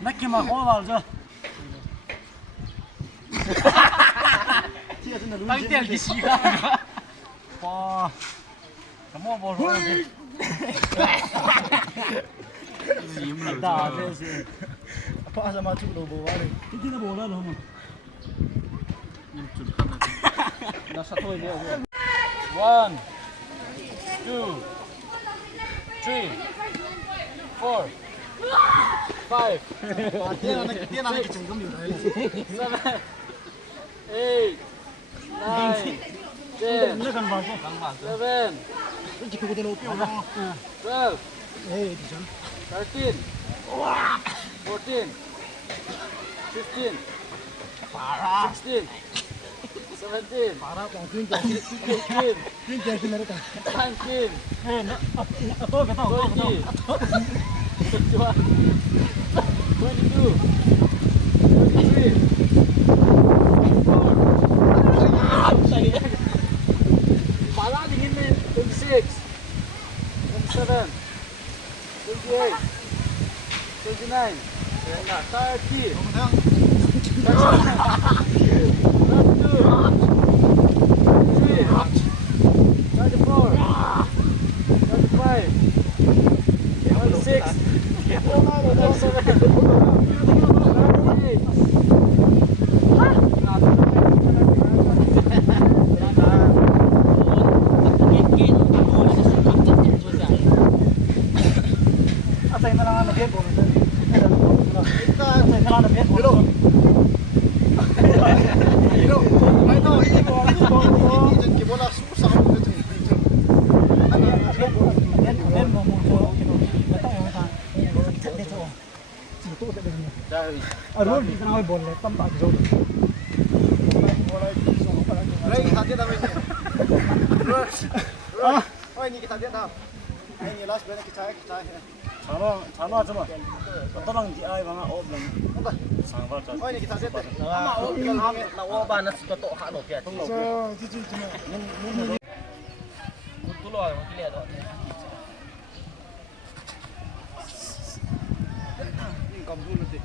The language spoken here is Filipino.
Nãy mà có vào chưa? Tăng tiền cái gì đó? Wow, cảm ơn bố rồi. Đã thế gì? Apa sama chú đồ bố vào đây? Cái gì nó bố lên không? Nó sát thôi đi. 1, 2, 3, 4, 5. Tiên là cái chừng không nhiều đấy. 7, 8, 9, 10, 11, 12, 13, 14, 15, 16, 17, 18, 19, 20, 21, 22, 23, 24, Pala dingin na 26, 27, 28, 29, 30, Arul di sana boleh tempat jauh. Lagi hadiah dah ini. Oh ini kita hadiah dah. Ini last benar kita. Sama cuma. Tolong di ay mga ob lang. Sama cuma. Oh ini kita hadiah. Sama ob yang hamil na oba na suka to halo pia. So cici cuma. Mun tulo ay makili ato. Ini kamu dulu sih.